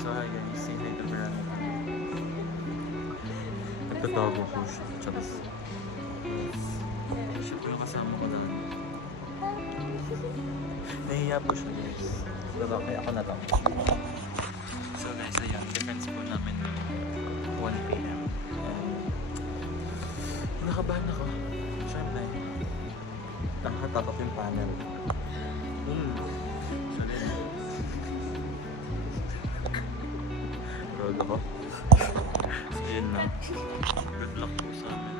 So hi guys, say hi to Veronica. Nagtatago ko siya. Charas. Siya po yung kasama ko na. Nahihiya po siya guys. Pero kaya ako na lang. So guys, ayan. Defense po namin 1 PM. Nakabahan ako. Siyempre. Nakatatap yung panel. Sorry. Proud ako. So yun na. Good luck po sa amin.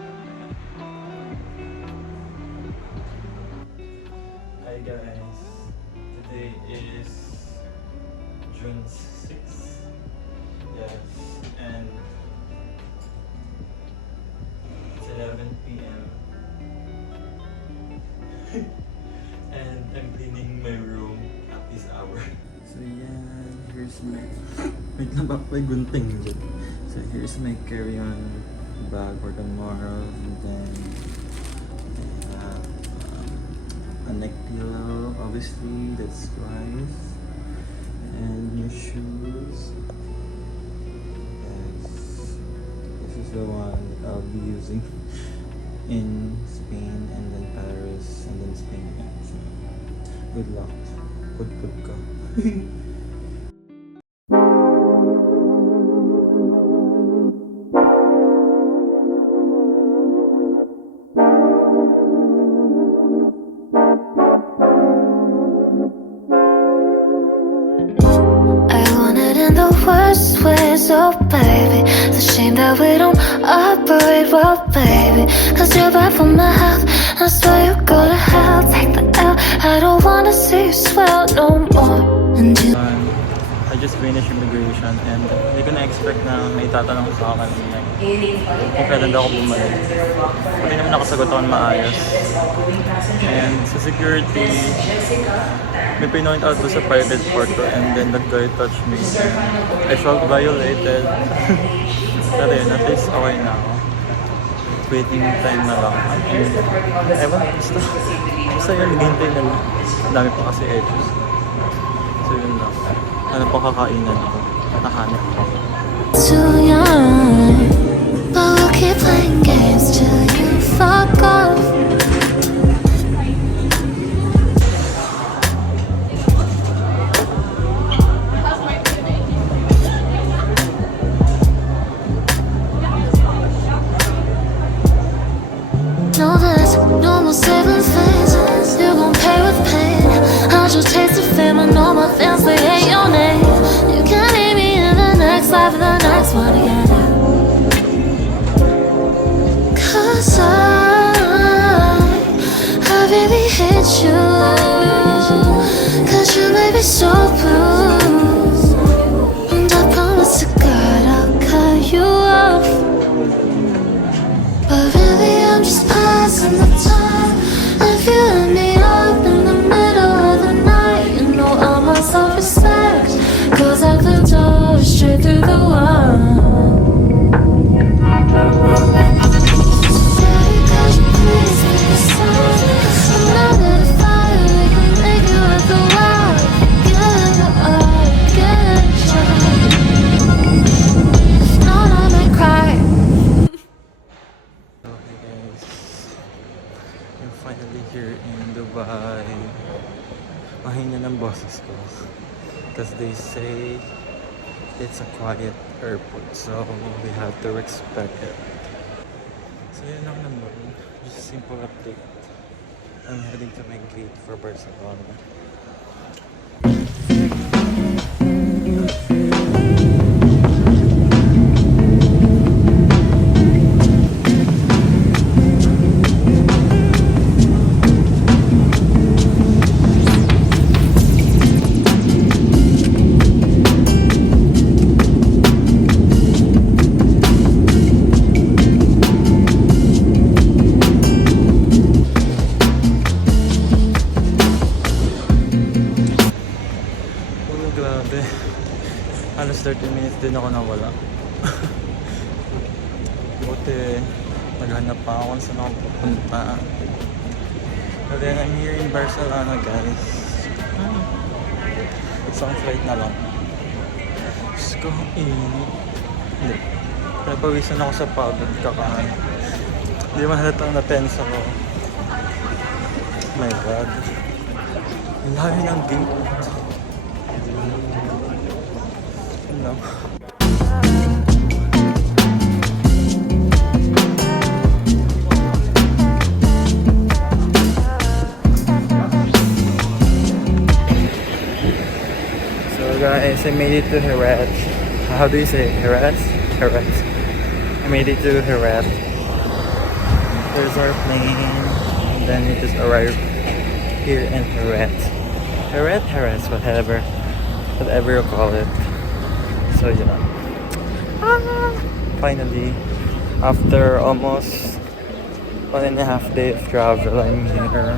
Hi guys. Today is June 6th. Yes. And it's 11 PM. And I'm cleaning my room at this hour. So yeah, here's my... Wait na ba? May gunting dyan. So here's my carry-on bag for tomorrow. And then I have a neck pillow, obviously, that's twice. And new shoes. Yes. This is the one I'll be using in Spain and then Paris and then Spain again. So, good luck. Good ka. I want it in the worst ways, oh baby. The shame that we don't operate well, baby. Cause you're bad for my health, I swear you go to hell. Take the L, I don't wanna see you swell no more. And you I just finished immigration and hindi ko na-expect na may tatanong sa akin kung kailan daw ako bumalik. Hindi naman nakasagot ako ng maayos. And sa security, may pinoint out doon sa private port ko and then that guy touched me. I felt violated. Pero yun, at least okay na ako. Waiting time na lang. Ewan, basta yun, hintay na lang. Ang dami pa kasi edges. So yun lang. Ano pa kakainan ko? Nahanap ko. too young, but we'll keep playing games till you fuck off. No, there's no more saving faces. You gon' pay with pain. I'll just taste the fame. I know my fans, they hate your name. You can meet me in the next life, the next one again. Cause I really hate you. Cause you made me so blue. And I promise to God I'll cut you off. But really I'm just passing the time. If you let me up in the middle of the night, you know all my self-respect goes out the door, straight through the wall. Baby, could you please make a sound? I'm not that fire, we can make it worth a while. Get in the eye, get in the try. If not, I might cry. Okay guys, I'm finally here in Dubai. Mahina ng boses ko. Because they say it's a quiet airport, so we have to respect it. So yun lang naman, just a simple update. I'm heading to my gate for Barcelona. Grabe. Halos 30 minutes din ako nawala. Buti, naghanap pa ako kung saan ako pupunta. But then I'm here in Barcelona, guys. isang flight na lang. Let's go in. Hindi. Napawisan ako sa pagod kakaan. Hindi man halatang na-tense ako. My God. Ang layo ng gate. Ano? So guys, I made it to Herat. How do you say Herat? Herat. I made it to Herat. There's our plane. And then we just arrived here in Herat. Herat, whatever. Whatever you call it. So yeah. Finally, after almost 1.5 days of travel, I'm here.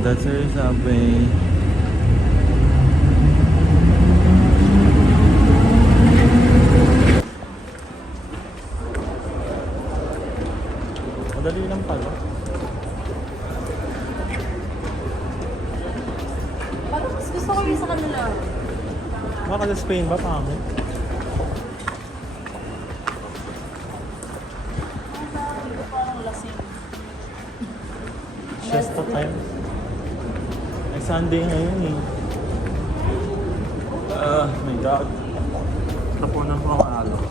That's our subway. Madali lang pala. Parang mas gusto ko yung sa kanila. Baka sa Spain ba pangit? Parang lasing. Siesta time. Ay Sunday ngayon eh. My God. Tapunan ko ang alo.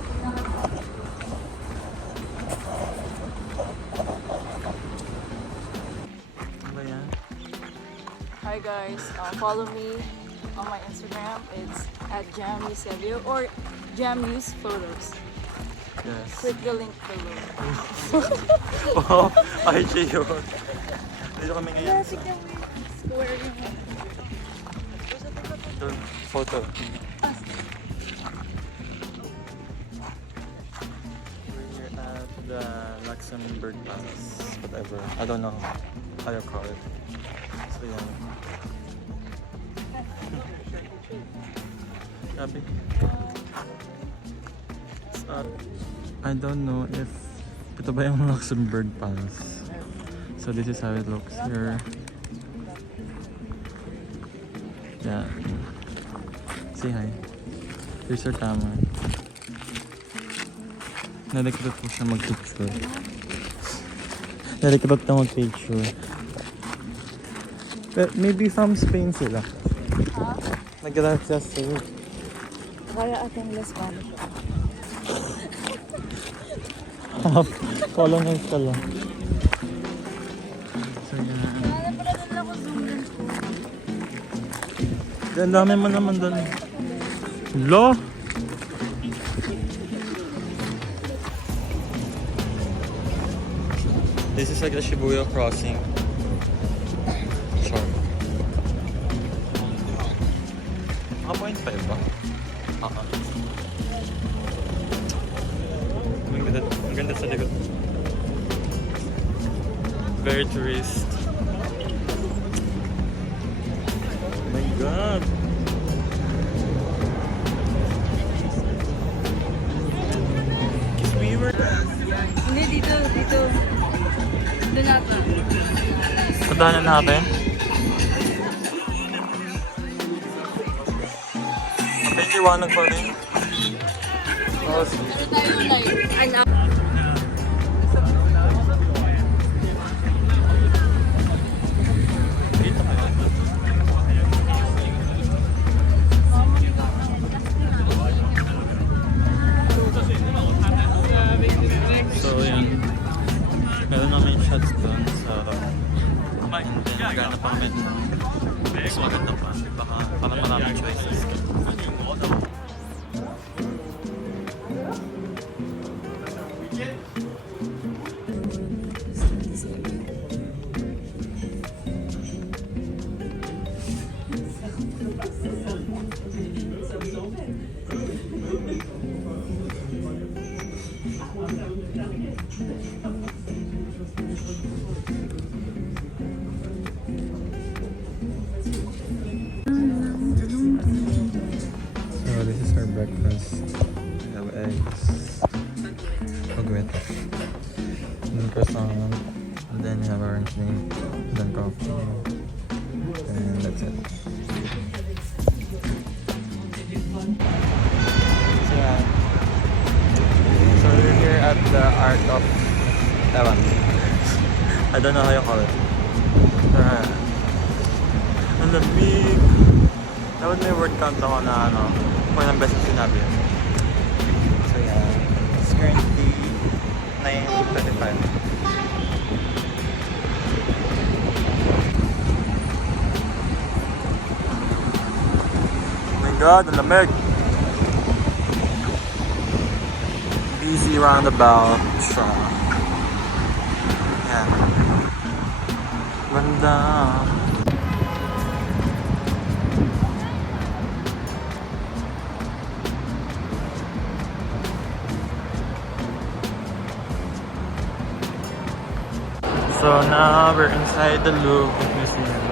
Ano ba yan? Hi guys, follow me on my Instagram. It's @JamEusebio or JamEusPhotos. Yes. Click the link below. Oh, RJ yun. Dito kami ngayon. Sige, square yung Doon, photo. We're at the Luxembourg Palace. Whatever. I don't know how you call it. So yan. Sabi. I don't know if ito ba yung Luxembourg Palace. So this is how it looks here. Yeah. Say hi. Here's your camera. Nalikrot po siya mag-picture. Nalikrot na mag-picture. But maybe from Spain sila. Nag-grab siya sa kaya ating less Spanish. colonize ka lang. So yan. Kaya pala doon ako zoom in. Ang dami mo naman doon. Lo! This is like the Shibuya crossing. Sure. Mga 0.5 ba? Ang ganda sa likod. Very tourist. Oh my God! We were... Hindi, dito. Doon natin. Padanan natin. Napiliwanag pa rin. Oh, Dito tayo live. dito kayo. So, yan. Meron namin shots doon sa... And then, maghanap pa kami ng mas maganda pa. Baka parang maraming choices. croissant, and then you have orange name, then coffee, and that's it. So yeah. So we're here at the Art of Ewan. I don't know how you call it. Ang lamig. Dapat may word count ako na ano, kung ilang beses sinabi yun. So yeah, it's currently 9:25. Oh my god, ang lamig! Busy roundabout siya. Yan. Ganda. So now we're inside the Louvre Museum.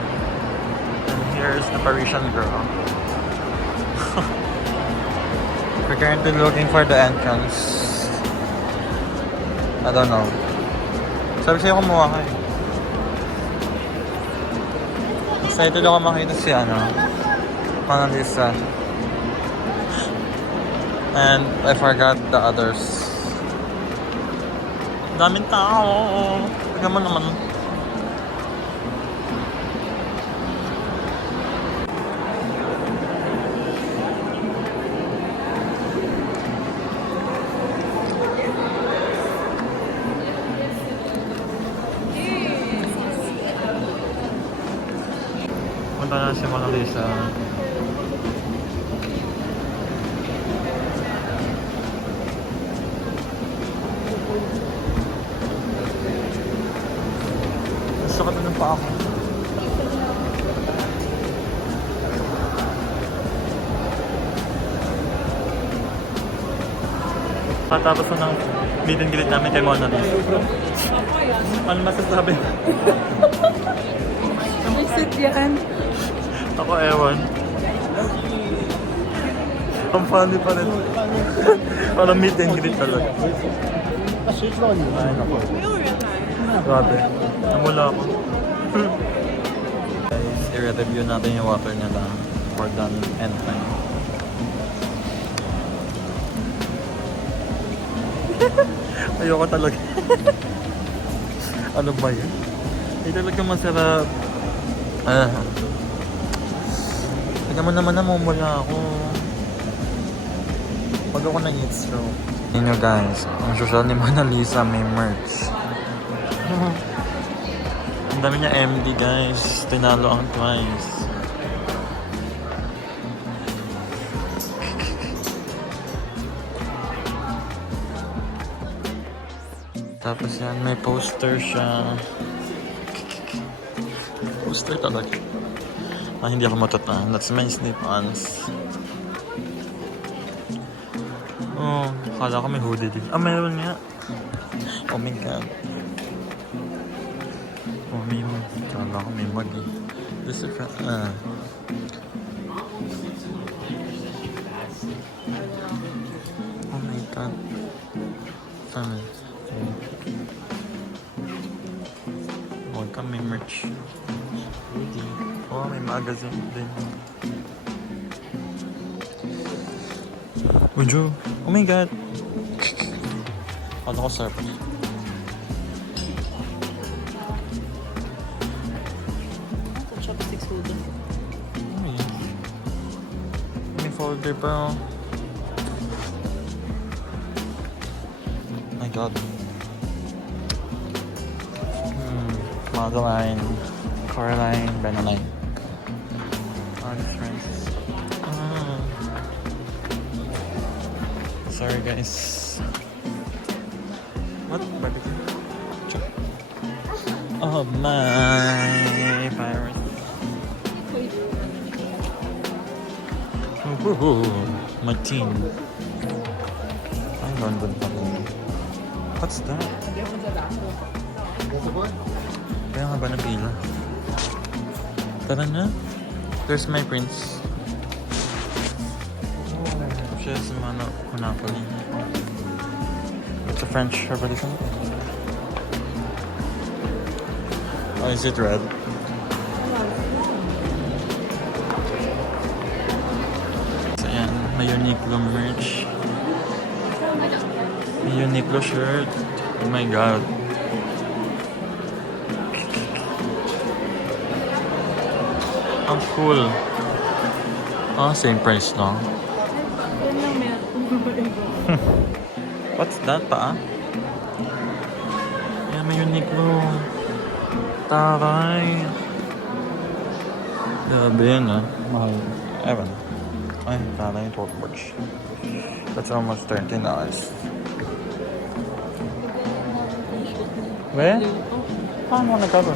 And here's the Parisian girl. We're currently looking for the entrance. I don't know. Sabi sa'yo kumuha ka eh. Excited ako makita si Mona Lisa. And I forgot the others. Daming tao. Tignan mo naman. Punta na si Mona Lisa. Gusto ko na pa ako. Patapos na ng meet and greet namin kay Mona Lisa. Ano masasabi? Visit yan. Ako ewan. Ang funny pa rin. Parang meet and greet talaga. Ay, nako. Grabe. Namula ako. Guys, i-review natin yung water nila for the end time. Ayoko talaga. Ano ba yun? Hindi talaga masarap. Tignan mo naman, namumula ako. Pag ako na-eat stroke. Yun nyo guys, ang social ni Mona Lisa may merch. Ang dami niya MD guys. Tinalo ang twice. Tapos yan, may poster siya. Poster talaga. Ah, hindi ako matutaan. That's my slip-ons. Oh, akala ko may hoodie din. Ah, meron nga. Oh my god. Oh, may mug. Akala ko may mug eh. This is oh my god. Saan? Huwag ka may merch. Hoodie. Oh, may magazine din. Ujo. Oh my god. Ano ko service? Chopsticks holder. Ay. May folder pa. Oh my god. Madeline, Coraline, Benoline. All the friends. Sorry guys. What? Barbecue? Oh my virus. My team. Ay, London pa rin. What's that? Kaya nga ba napila? Tara na. There's my prince. Oh, siya si Monopoly. It's a French revolution. Oh, is it red? So yan, may Uniqlo merch. May Uniqlo shirt. Oh my god. Ang cool. Ah, same price lang. Yan lang meron. What's that pa? Yan, may Uniqlo. Taray. Grabe yan ah. Mahal. Ewan. Ay, taray. Torchbox. That's almost $13. Where? Paano mo nagkaroon?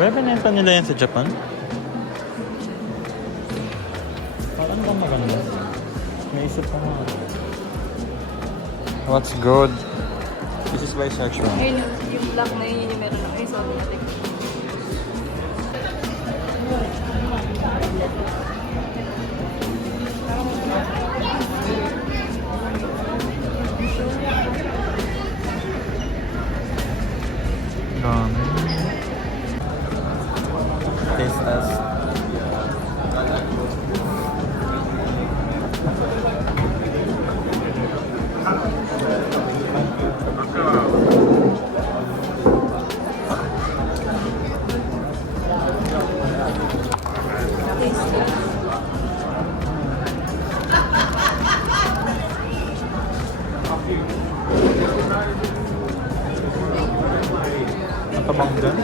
Where binenta nila yan sa Japan? Parang bang maganda? May isip pa nga. What's good? This is bisexual. Ayun yung black na yun yung meron ako. Ay, sorry. Dami. Taste test. Matabang din?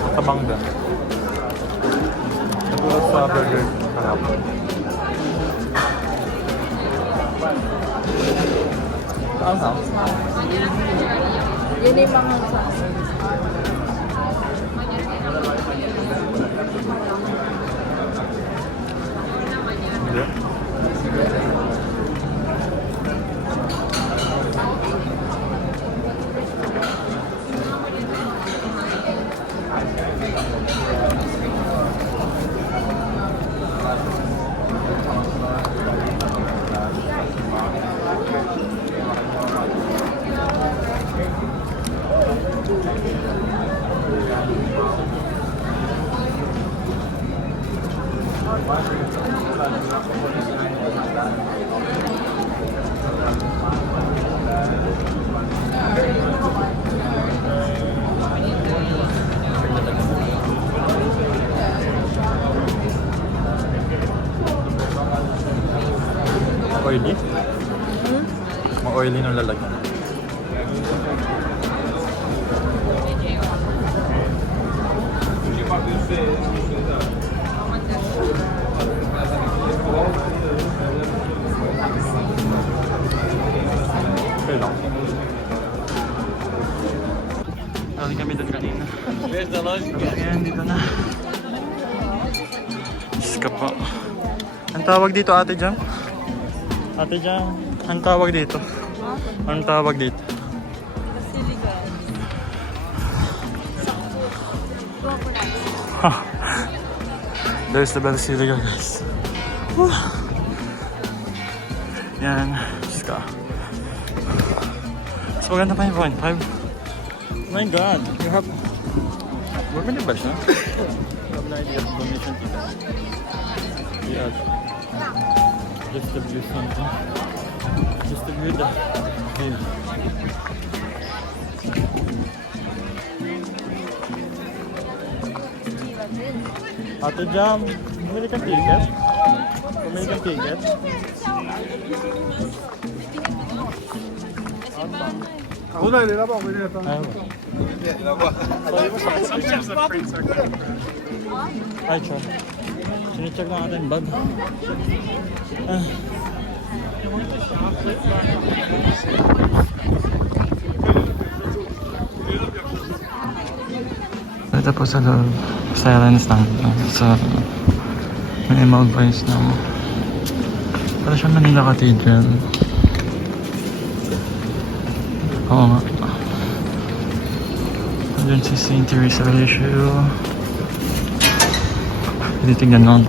Matabang din. Natulad sa burger kahapon. Ano? Yan yung mga sa Hindi. Oily? Ma-oily nung lalagyan. Okay lang. Dali kami doon kanina. Where's the lunch? Ayan, dito na. Diyos ka po. Ang tawag dito, Ate Jam? Ate Jam, ang tawag dito? Ang tawag dito? Basilican. There's the Basilica, guys. Whew. Yan, Diyos ka. So maganda pa yung 0.5. Oh my god, you have... Bumili ba siya? You have no idea of donation to that. Yeah. Distribute something. Distribute the... Here. Ate Jam, bumili kang ticket? Bumili kang ticket? Ay, sure. Sinicheck lang natin yung bag. Ito po sa loob. Silence lang. Sa minimal voice na. Para siya Manila Cathedral. Oo nga. Diyan si St. Teresa Lisieux. Hindi tignan lang.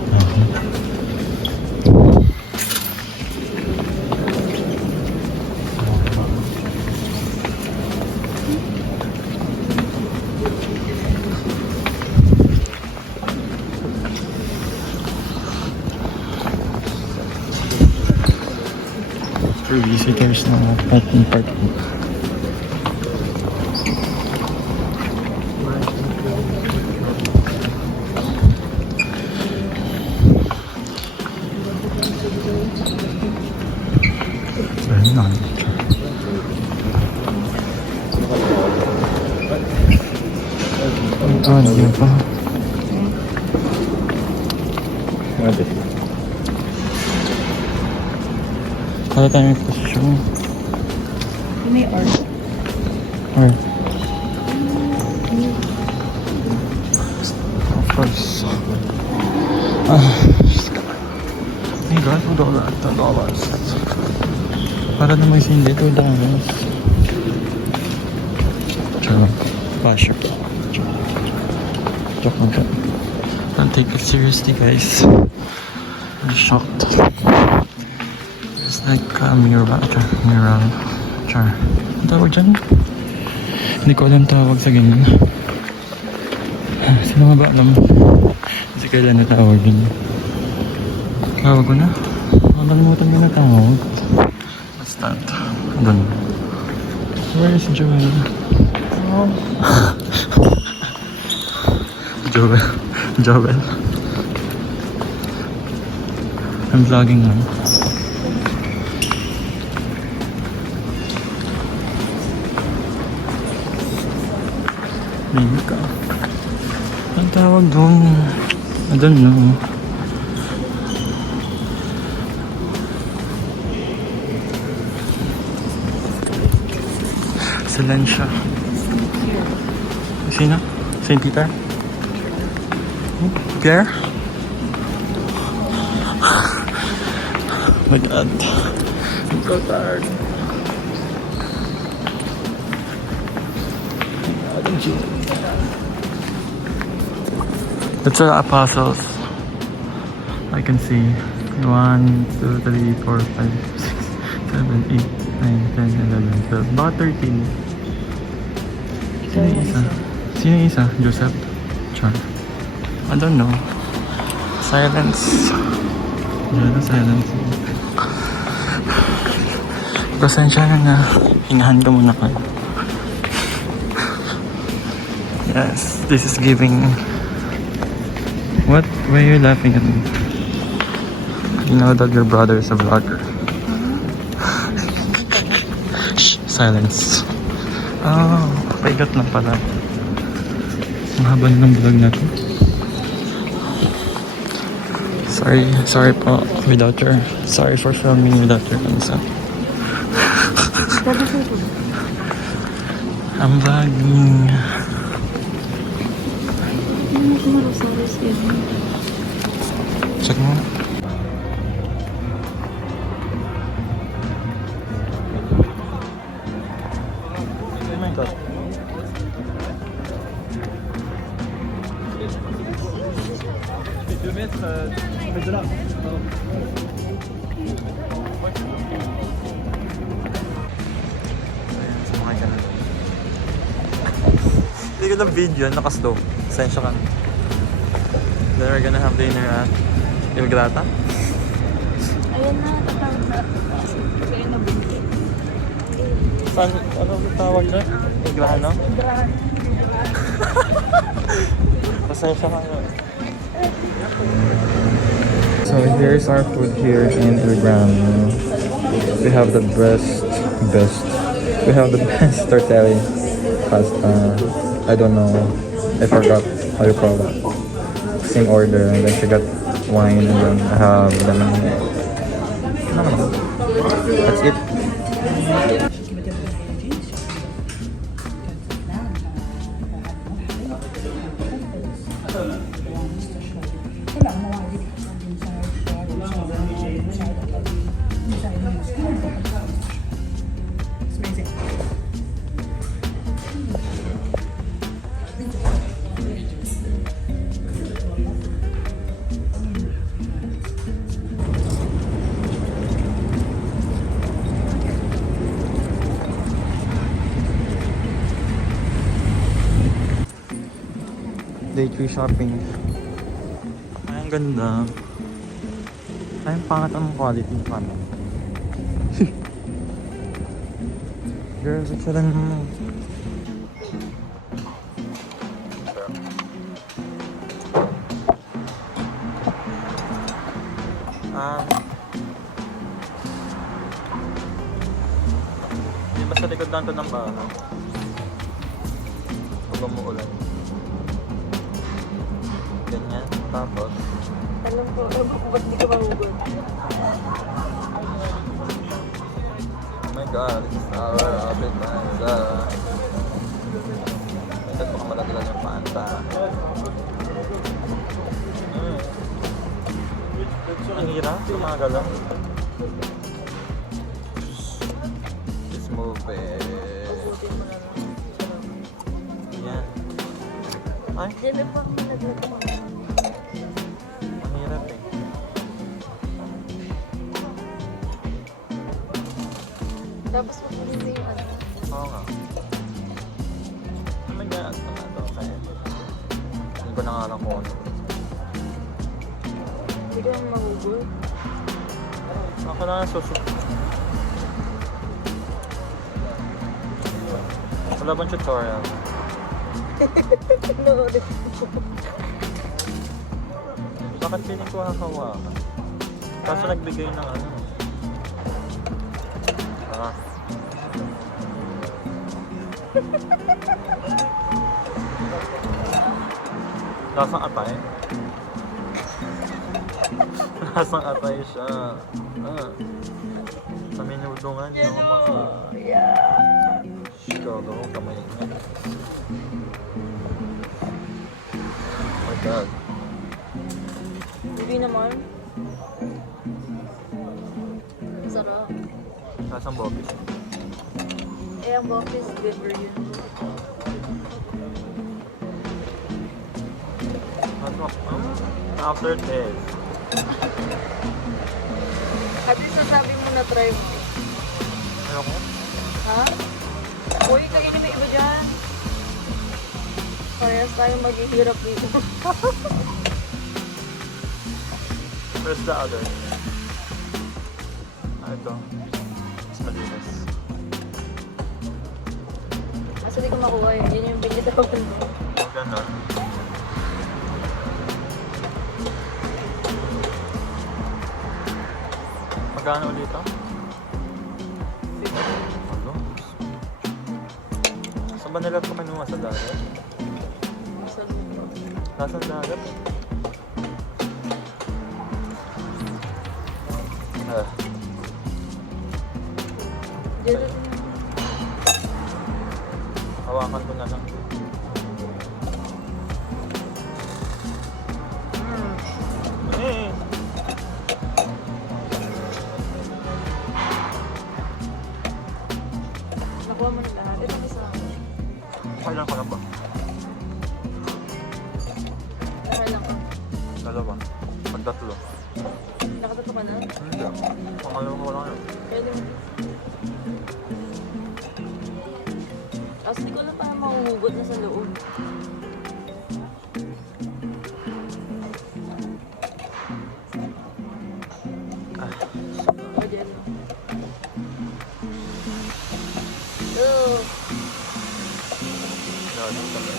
stickers ng parking. Very nice. Diyan pa. Kala tayo may posisyon. May art. Or of course. Hey guys, $2. Para na may sindi, $2. Charot. Basher. Joke lang siya. Don't take it seriously, guys. I'm shocked. It's like mural. Char. Ang tawag dyan? Hindi ko alam tawag sa ganyan. Sino nga ba alam? Kasi kailan natawag yun. Tawag ko na. Nakalimutan ko na tawag. What's that? Doon. Where is Joel? Oh. Joel. I'm vlogging now. Baby ka. Ang tawag doon. I don't know. Silencia. Sino? St. Peter? Pierre? Oh my God. I'm so tired. It's the apostles. I can see 1, 2, 3, 4, 5, 6, 7, 8, 9, 10, 11, 12. Baka 13. Sino yung isa? Sino yung isa? Joseph? Char. I don't know. Silence. Silence. Pasensya na hinahan ka muna ka. Yes, this is giving... What? Why are you laughing at me? You know that your brother is a vlogger. Shh, silence. Oh, paigat lang pala. Mahaba na ng vlog natin. Sorry po without your... Sorry for filming without your consent. I'm vlogging. Check mo. Oh my God. Hindi ko na video, naka-slow. Sensya ka. Then we're gonna have dinner at Il Grata. Ayan na, tatawag na. Kaya nabunti. Saan? Ano tawag na? Il Grano? Pasensya ka. So here's our food here in Il Grano. We have the best. We have the best tortelli pasta. I don't know. I forgot how you call that. Same order, and then she got wine, and then I have lemon. No. That's it. Day 3 shopping. Ay, ang ganda. Ay, ang pangat ang quality ng camera. Girl, picturean mo. Di ba sa likod lang ito ng bahay? Pag umuulan. Ganyan. Tapos, Alam ko, ba't di ka mahugot? oh my God, this is our appetizer. Ito baka malaglag yung panta. Ang hirap, gumagalaw. Just move it. Yan. Ay, Diyan lang po ako naglag mo. ang hirap eh. Tapos magpapin yung ano. Oo nga. Oh my God, tama ito. Kaya. Hindi ko na nga alam kung ano. Hindi ka naman mahugot. Ako na nga susunod. Wala bang tutorial? No, Bakit feeling ko hahawakan? Kaso nagbigay ng ano. Ah. Lasang atay? Lasang atay siya. Ah. Sa minuto nga, hindi ako maki... Shigado ko kamay niya. Oh my God. Hindi naman. Sarap. Lasang bobis. Eh, ang office liver yun. After this. At least nasabi mo na try mo. Ayoko. Ha? Uy, kainin mo iba dyan. Parehas tayo maghihirap dito. Where's the other? Ah, ito. Mas malinis. Kasi di ko makuha yun. Yun yung binitawagan mo. Oh, ganon. Magkano ulit ito? Ano? Saan ba nila ito kinuha? Sa dagat? Sa lupa. Nasaan dagat? Ah. Diyan na Hawakan ko na lang. Eh. nakuha mo na lahat. Ito isa. Kailan ko na ba? Nakailang ka. Dalawa. Pagtatlo. Nakatato ka na? Hindi. Pangalawa ko lang yun. Pwede mo. Tapos di ko lang parang mahuhugot na sa loob. Pwede ano. Oh, Lalo kami.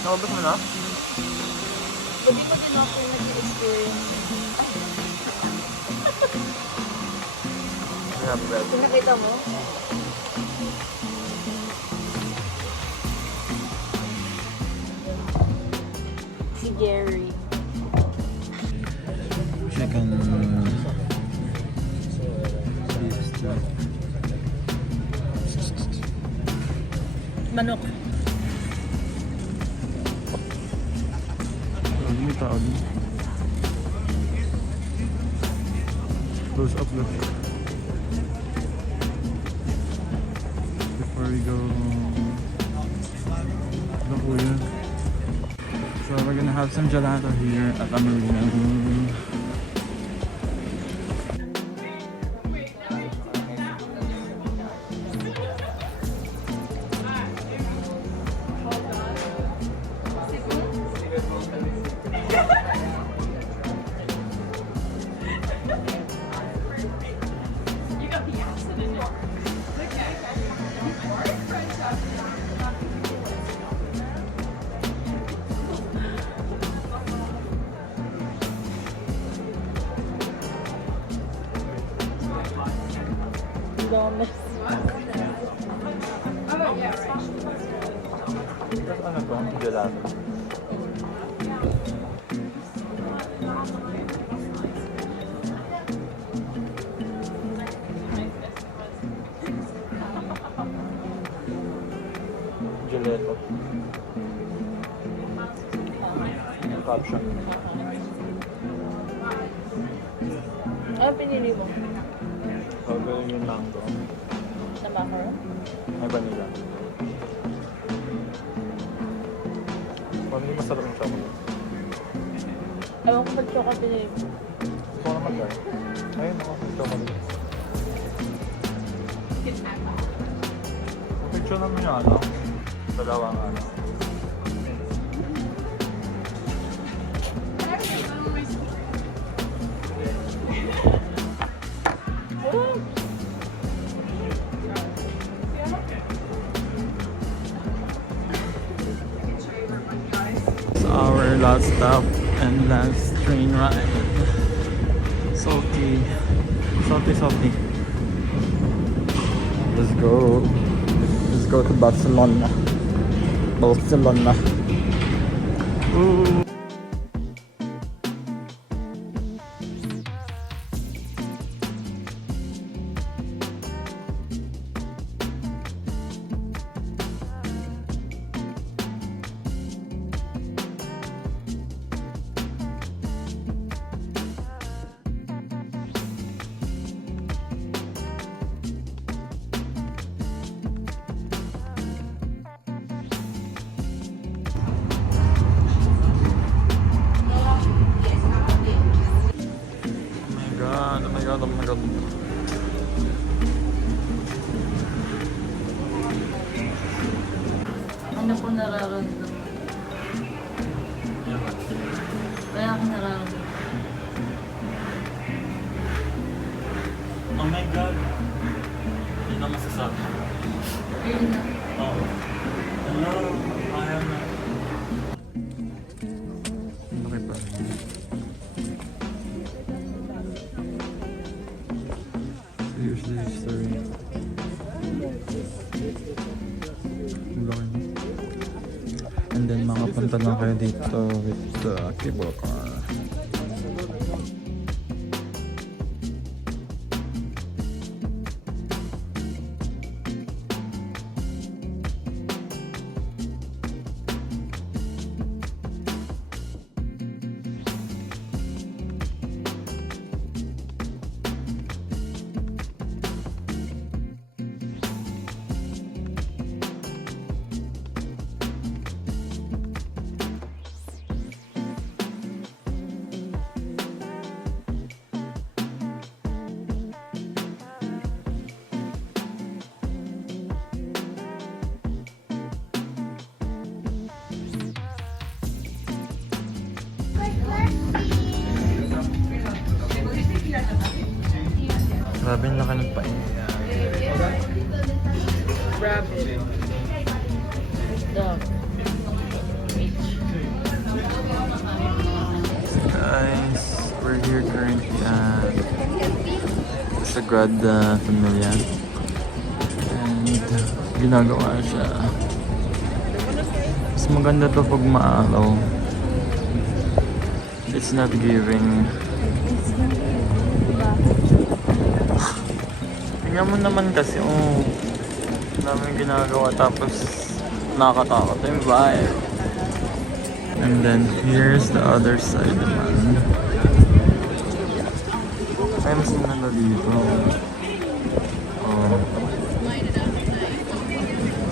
Nakabas mo na? gabi ko din ako yung nag-experience. Yeah, bread. Kung nakita mo, si Gary. Chicken beef stew. Manok. May tao din. Close up look. Before we go. Ano po yun? So we're gonna have some gelato here at Amarino. McDonald's. Tapos ano to? Gelato. Gelato. Caption. Ano pinili mo? Gagawin yung mango. Sa macaron? May vanilla. Parang hindi masarap yung chocolate. Ewan ko ba't chocolate pinili mo? Gusto ko naman guys. Ayun ako, yung chocolate. Picture naman yung ano. Dalawang ano. Our last stop and last train ride. Salty. Salty. Let's go. Let's go to Barcelona. Ooh. Oh my god. Ano ko nararamdaman? Kaya ako nararamdaman. Oh my god. Hindi na masasabi. Yun na. Oh. Hello. Ayaw na. Okay pa. Seriously, sorry. And then makapunta na kayo dito with the cable car. Grabe yung laki ng pain. Rabbit. Dog. Guys, we're here currently at Sagrada Familia. And ginagawa siya. Mas maganda to pag maalaw. It's not giving. Tingnan mo naman kasi, oh. Daming ginagawa tapos nakakatakot yung vibe. And then here's the other side naman. Ay, mas maganda dito. Oh.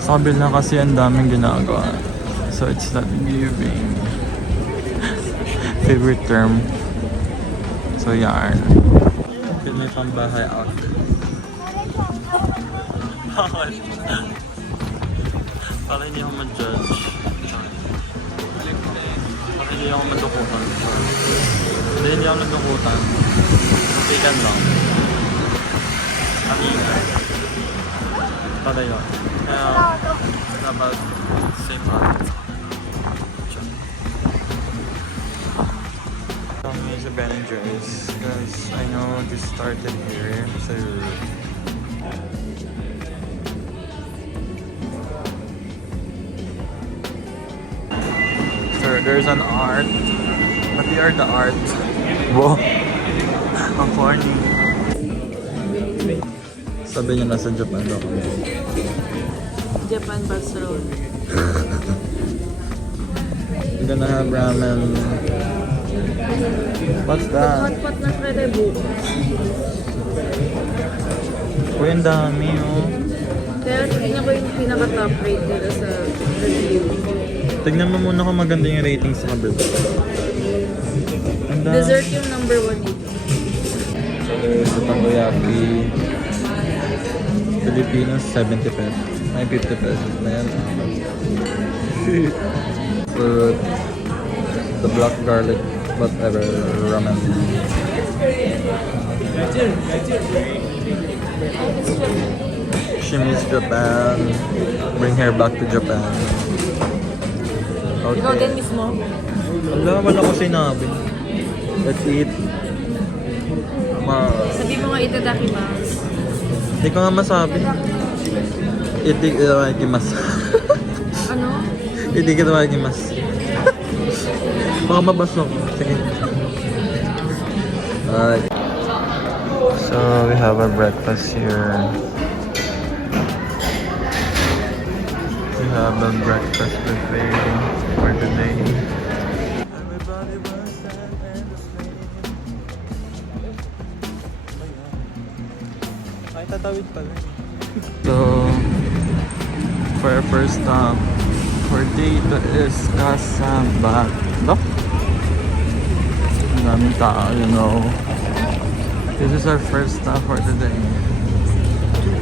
Sa kabila kasi ang daming ginagawa. So it's not giving. Favorite term. So yarn. May pambahay out. Bakit? Para hindi ako ma-judge. Para hindi ako madukutan. Hindi ako nadukutan. Mapikan lang. Ang ingay. Para yun. Kaya dapat safe out. Kami sa Ben & Jerry's because I know this started here. So So there's an art. But they are the art. Wow. Ang corny. Sabi niya nasa Japan daw kami. Japan bus road. We're gonna have ramen. What's that? Hotpot na Fred ay bukas. Uy, ang dami oh. Kaya tingnan ko yung pinaka-top rate nila sa review. Tignan mo muna kung maganda yung ratings sa kabila. Ang dami. Dessert yung number 1 dito. So there's the takoyaki. Pilipinas, 70 pesos. May 50 pesos na yan. Fruit. The black garlic, whatever, ramen. She miss Japan. Bring her back to Japan. Okay. Ikaw din mismo. Wala ko sinabi. Let's eat. Sabi mo nga itadakimasu. Hindi ko nga masabi. Itadakimasu. Ano? Itadakimasu. Baka mabasa ko. Sige. Alright. So we have our breakfast here. We have a breakfast buffet for today. Everybody was sad and the same. Ay, tatawid pala. So, for our first stop for dito is Kasambak. Look! Ang daming tao, you know. This is our first stop for today.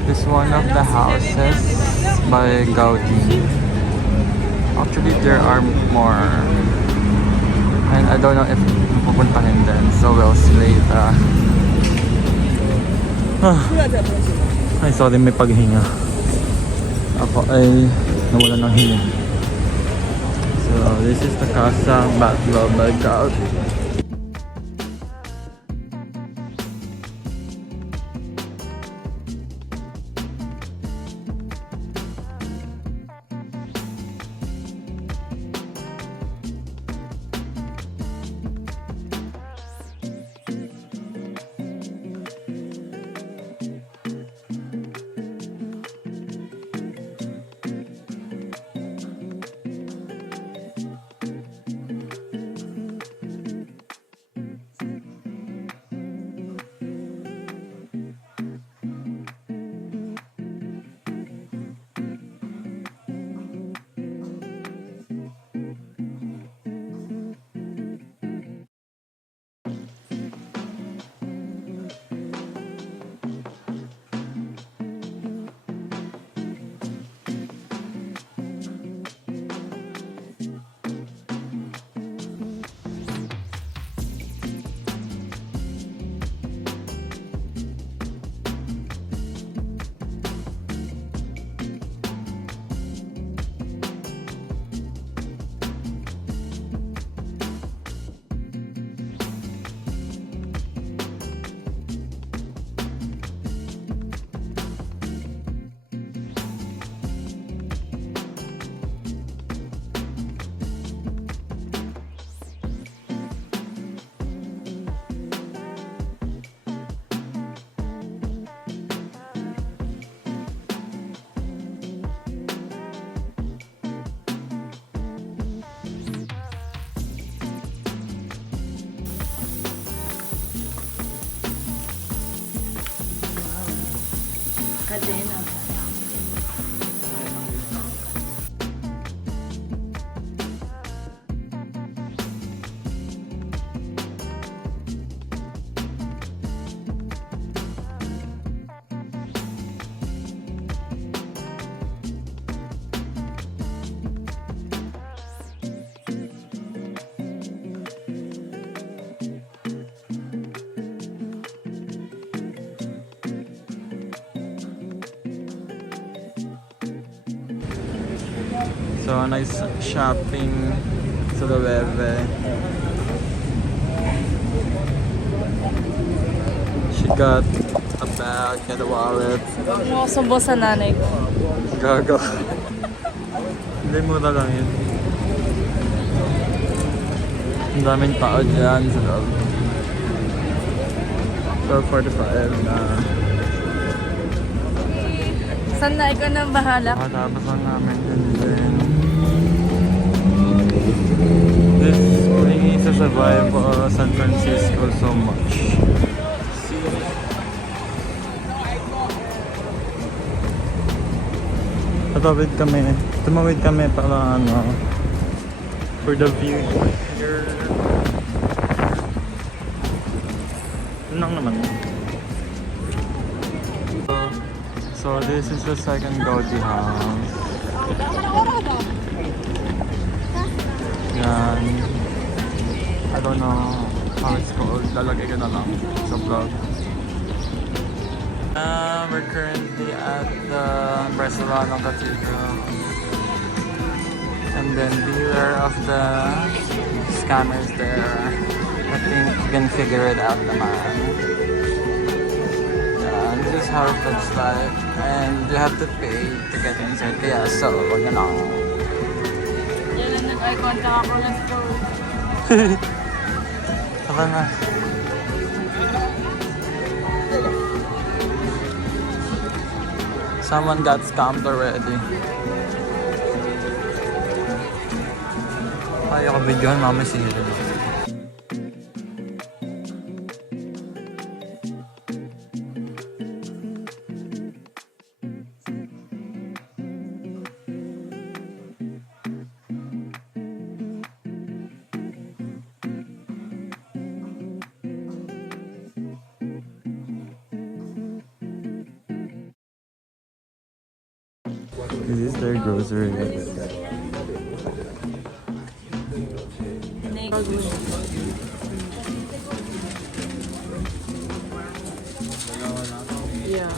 This is one of the houses by Gaudi. Actually, there are more. And I don't know if pupuntahin din. So we'll see later. Ay, sorry, may paghinga. Ako ay nawalan ng hinga. So this is the Casa Backlog by Gaudi. Cadena. So nice shopping sa Loewe. She got a bag, get a wallet. Huwag mo sumbo sa nanay ko. Gaga. Hindi, mura lang yun. Ang daming tao dyan sa loob. 12:45 na. Saan na ikaw nang bahala? Matapos lang namin yun din. This brings to survive San Francisco so much. See? Tumawid kami para for the view here. Yun lang naman. So this is the second Gaudi house. Yan. I don't know how it's called. Lalagay ko na lang sa vlog. We're currently at the Barcelona Cathedral. And then beware of the scammers there. I think you can figure it out naman. Yeah, this is how it looks like. And you have to pay to get inside. Kaya so, wag na lang. Yan lang nag-eye contact ako. Let's go. Tama na. Someone got scammed already. Kaya ko videohan, mama sila. This is their grocery. Yeah.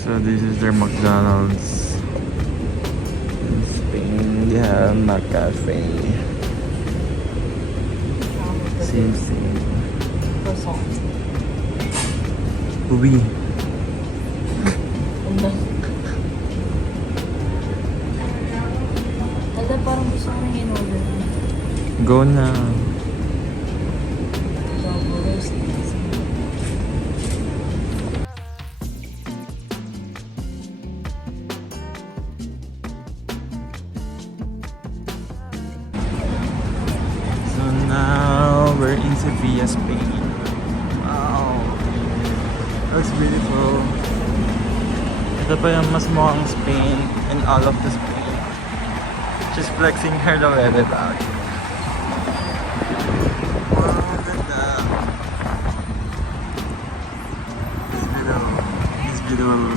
So this is their McDonald's in Spain. Yeah, McCafe. Same. Ubi. Ada parang gusto ko nang in-order. Go na. Double roast. So now we're in Sevilla, Spain. Wow. That's beautiful. Ito pa yung mas mukhang Spain in all of the Spain. She's flexing her already back. Wow, ganda. It's beautiful.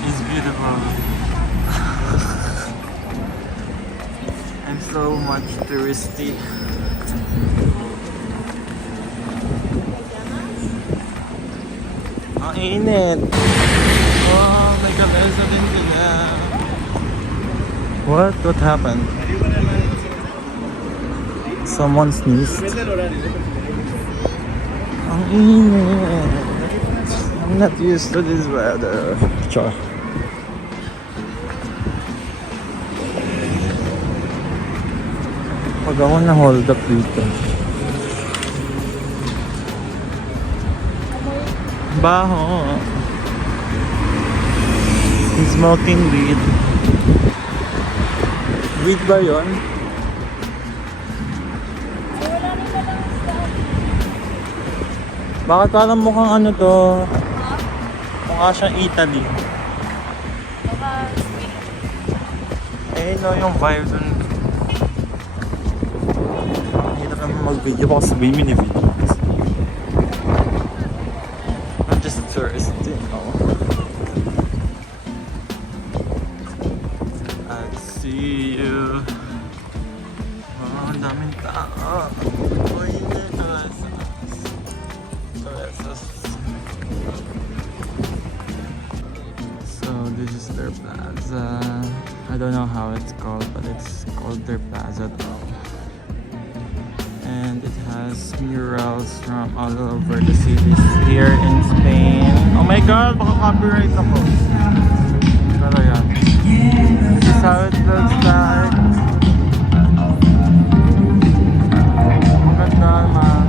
It's beautiful. And so much touristy. Ang init. Oh, may kalesa din sila. What? What happened? Someone sneezed. Ang init. I'm not used to this weather. Char. Pag ako na hold up dito. Baho. He's smoking weed. Weed ba yun? Bakit parang mukhang ano to? Mukha siyang Italy. Eh no, yung vibe dun. Hirap naman mag-video baka sabihin mini-video. I'm just a tourist, you know. I'll see you. Oh, ang daming tao. Uy, ito. their plaza. I don't know how it's called, but it's called their plaza though. And it has murals from all over the cities here in Spain. Oh my god, baka copyright ako. Pero yan. This is how it looks like. Maganda naman.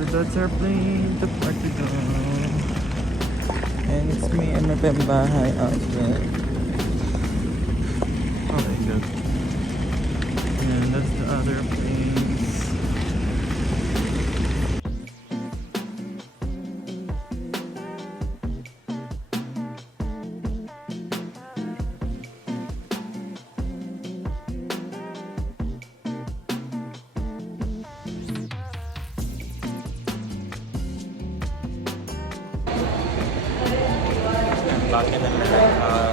So that's our plane to Portugal. And it's me and my pembahay outfit. Oh my god. And that's the other planes. Back in America.